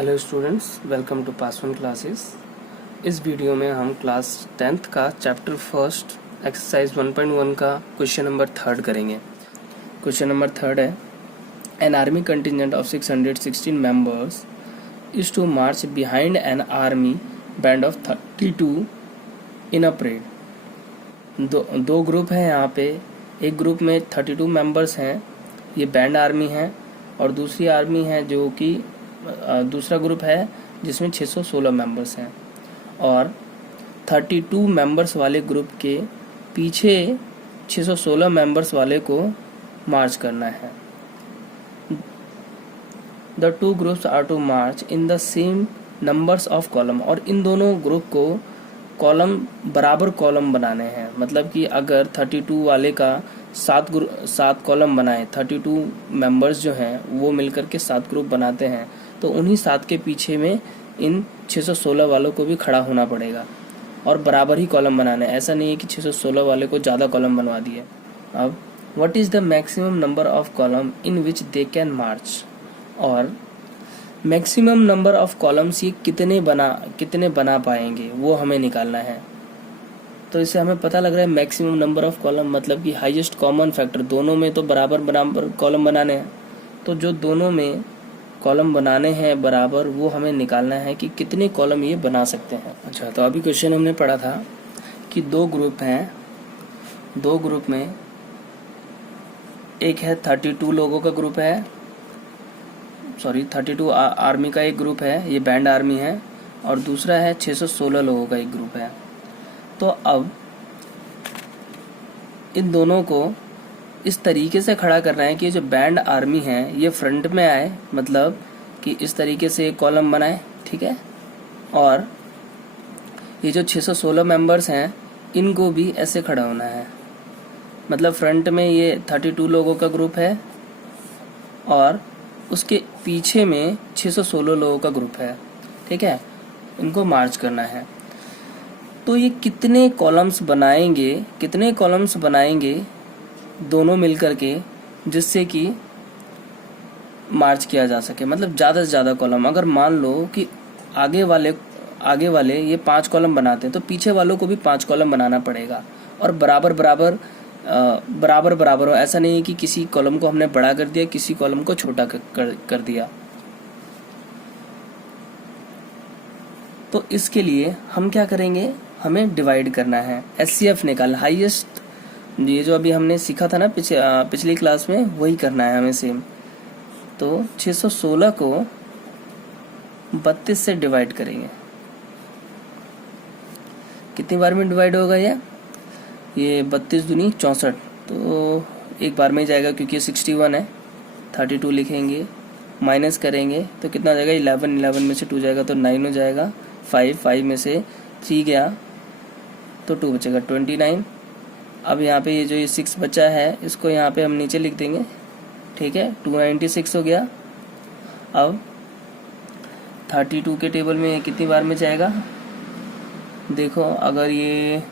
Hello students, welcome to pass one classes. इस video में हम क्लास 10th का चैप्टर फर्स्ट एक्सरसाइज 1.1 का क्वेश्चन नंबर 3 करेंगे। क्वेश्चन नंबर 3 है, an army contingent of 616 members is to march behind an army band of 32 in a parade. दो group हैं यहाँ पे। एक ग्रुप में 32 मेंबर्स हैं, ये बैंड आर्मी है, और दूसरी आर्मी है जो कि दूसरा ग्रुप है जिसमें 616 मेंबर्स हैं, और 32 मेंबर्स वाले ग्रुप के पीछे 616 मेंबर्स वाले को मार्च करना है। The two groups are to march in the same numbers of column, और इन दोनों ग्रुप को कॉलम बराबर कॉलम बनाने हैं। मतलब कि अगर 32 वाले का 7 कॉलम बनाए, 32 मेंबर्स जो हैं वो मिलकर के 7 ग्रुप बनाते हैं, तो उन्हीं 7 के पीछे में इन 616 वालों को भी खड़ा होना पड़ेगा और बराबर ही कॉलम बनाने। ऐसा नहीं है कि 616 वाले को ज़्यादा कॉलम बनवा दिए। अब what is the maximum number of column in which they can march, और मैक्सिमम नंबर ऑफ कॉलम्स ये कितने बना पाएंगे वो हमें निकालना है। तो इससे हमें पता लग रहा है मैक्सिमम नंबर ऑफ कॉलम मतलब कि हाईएस्ट कॉमन फैक्टर, दोनों में तो बराबर कॉलम बनाने हैं, तो जो दोनों में कॉलम बनाने हैं बराबर वो हमें निकालना है कि कितने कॉलम ये बना सकते हैं। अच्छा, तो अभी क्वेश्चन हमने पढ़ा था कि दो ग्रुप हैं, दो ग्रुप में एक है 32 लोगों का ग्रुप है, 32 आर्मी का एक ग्रुप है, ये बैंड आर्मी है, और दूसरा है 616 लोगों का एक ग्रुप है। तो अब इन दोनों को इस तरीके से खड़ा करना है कि जो बैंड आर्मी है ये फ्रंट में आए, मतलब कि इस तरीके से एक कॉलम बनाए, ठीक है, और ये जो 616 मेंबर्स हैं इनको भी ऐसे खड़ा होना है। मतलब फ्रंट में ये 32 लोगों का ग्रुप है और उसके पीछे में 616 लोगों का ग्रुप है, ठीक है, इनको मार्च करना है। तो ये कितने कॉलम्स बनाएंगे दोनों मिलकर के, जिससे कि मार्च किया जा सके। मतलब ज़्यादा से ज़्यादा कॉलम। अगर मान लो कि आगे वाले ये 5 कॉलम बनाते हैं तो पीछे वालों को भी 5 कॉलम बनाना पड़ेगा, और बराबर हो। ऐसा नहीं है कि किसी कॉलम को हमने बड़ा कर दिया, किसी कॉलम को छोटा कर दिया। तो इसके लिए हम क्या करेंगे, हमें डिवाइड करना है, HCF निकालना, हाईएस्ट। ये जो अभी हमने सीखा था ना पिछली क्लास में, वही करना है हमें सेम। तो 616 को 32 से डिवाइड करेंगे। कितनी बार में डिवाइड होगा ये 32 दूनी 64, तो एक बार में ही जाएगा क्योंकि ये 61 है। 32 लिखेंगे, माइनस करेंगे तो कितना जाएगा, 11 में से 2 जाएगा तो 9 हो जाएगा, 5 में से 3 गया तो 2 बचेगा, 29। अब यहाँ पे ये जो 6 बचा है इसको यहाँ पे हम नीचे लिख देंगे, ठीक है, 296 हो गया। अब 32 के टेबल में कितनी बार में जाएगा, देखो, अगर ये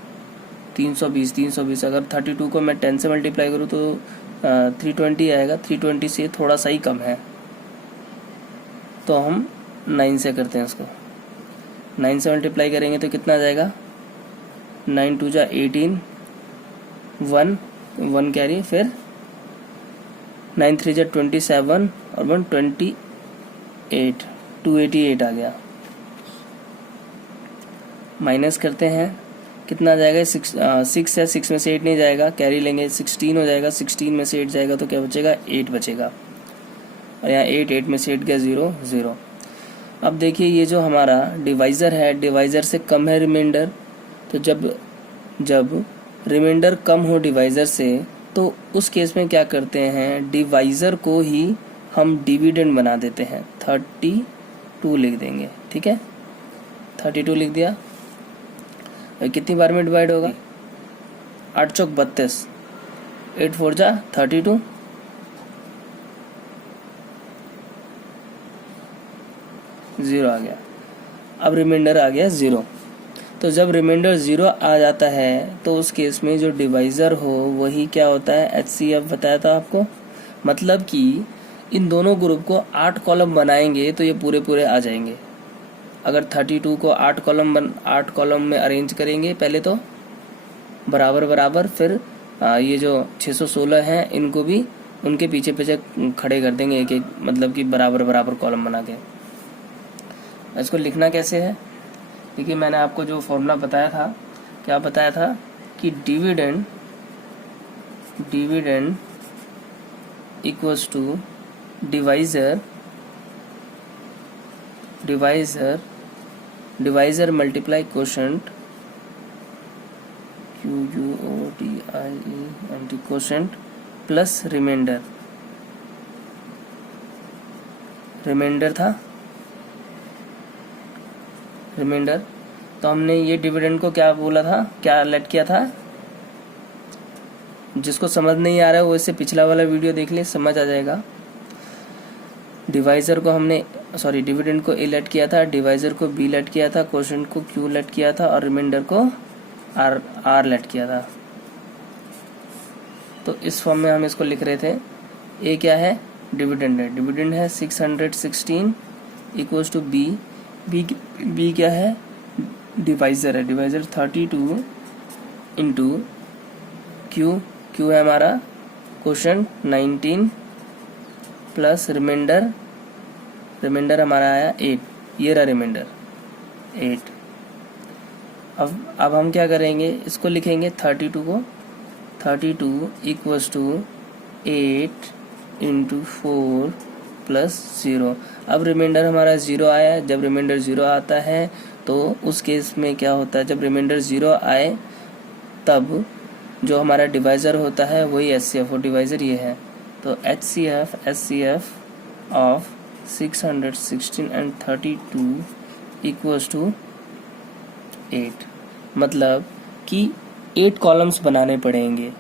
320 अगर 32 को मैं 10 से मल्टीप्लाई करूँ तो 320 आएगा। 320 से थोड़ा सा ही कम है, तो हम 9 से करते हैं इसको। 9 से मल्टीप्लाई करेंगे तो कितना आ जाएगा, 9 2 जा 18, 1 कैरी, फिर 9 3 जा 27 और 1 28, 288 आ गया। माइनस करते हैं, कितना आ जाएगा, 6 है, 6 में से 8 नहीं जाएगा, कैरी लेंगे, 16 हो जाएगा, 16 में से 8 जाएगा तो क्या बचेगा, 8 बचेगा, और यहाँ 8 में से 8 गया 0। अब देखिए ये जो हमारा डिवाइज़र है, डिवाइज़र से कम है रिमाइंडर, तो जब रिमाइंडर कम हो डिवाइज़र से तो उस केस में क्या करते हैं, डिवाइज़र को ही हम डिविडेंड बना देते हैं, 32 लिख देंगे, ठीक है, 32 लिख दिया। कितनी बार में डिवाइड होगा, 8 चौक 32, 8 4 जा 32, ज़ीरो आ गया। अब रिमाइंडर आ गया 0। तो जब रिमाइंडर 0 आ जाता है तो उस केस में जो डिवाइज़र हो वही क्या होता है, HCF बताया था आपको। मतलब कि इन दोनों ग्रुप को 8 कॉलम बनाएंगे तो ये पूरे पूरे आ जाएंगे। अगर 32 को 8 कॉलम में अरेंज करेंगे पहले तो बराबर बराबर, फिर ये जो 616 हैं इनको भी उनके पीछे पीछे खड़े कर देंगे एक एक, मतलब कि बराबर बराबर कॉलम बना के। इसको लिखना कैसे है? देखिए मैंने आपको जो फॉर्मूला बताया था, क्या बताया था कि dividend equals to divisor multiply quotient QUOTIE quotient plus remainder था रिमाइंडर। तो हमने ये डिविडेंड को क्या बोला था, क्या लेट किया था? जिसको समझ नहीं आ रहा है वो इससे पिछला वाला वीडियो देख ले, समझ आ जाएगा। डिवाइजर को हमने डिविडेंड को ए लेट किया था, डिवाइजर को बी लेट किया था, क्वोशंट को क्यू लेट किया था और रिमाइंडर को आर लेट किया था। तो इस फॉर्म में हम इसको लिख रहे थे। ए क्या है? डिविडेंड है। डिविडेंड है 616 इक्वल्स टू बी। बी क्या है? डिवाइजर है। डिवाइजर 32 इंटू क्यू है हमारा क्वोशंट 19 प्लस रिमाइंडर हमारा आया 8। ये रहा रिमाइंडर 8। अब हम क्या करेंगे, इसको लिखेंगे 32 इक्वल्स टू 8 इंटू 4 प्लस 0। अब रिमाइंडर हमारा 0 आया। जब रिमाइंडर 0 आता है तो उस केस में क्या होता है, जब रिमाइंडर 0 आए तब जो हमारा डिवाइजर होता है वही HCF, और डिवाइजर ये है। तो HCF of 616 and 32 equals to 8। मतलब कि 8 कॉलम्स बनाने पड़ेंगे।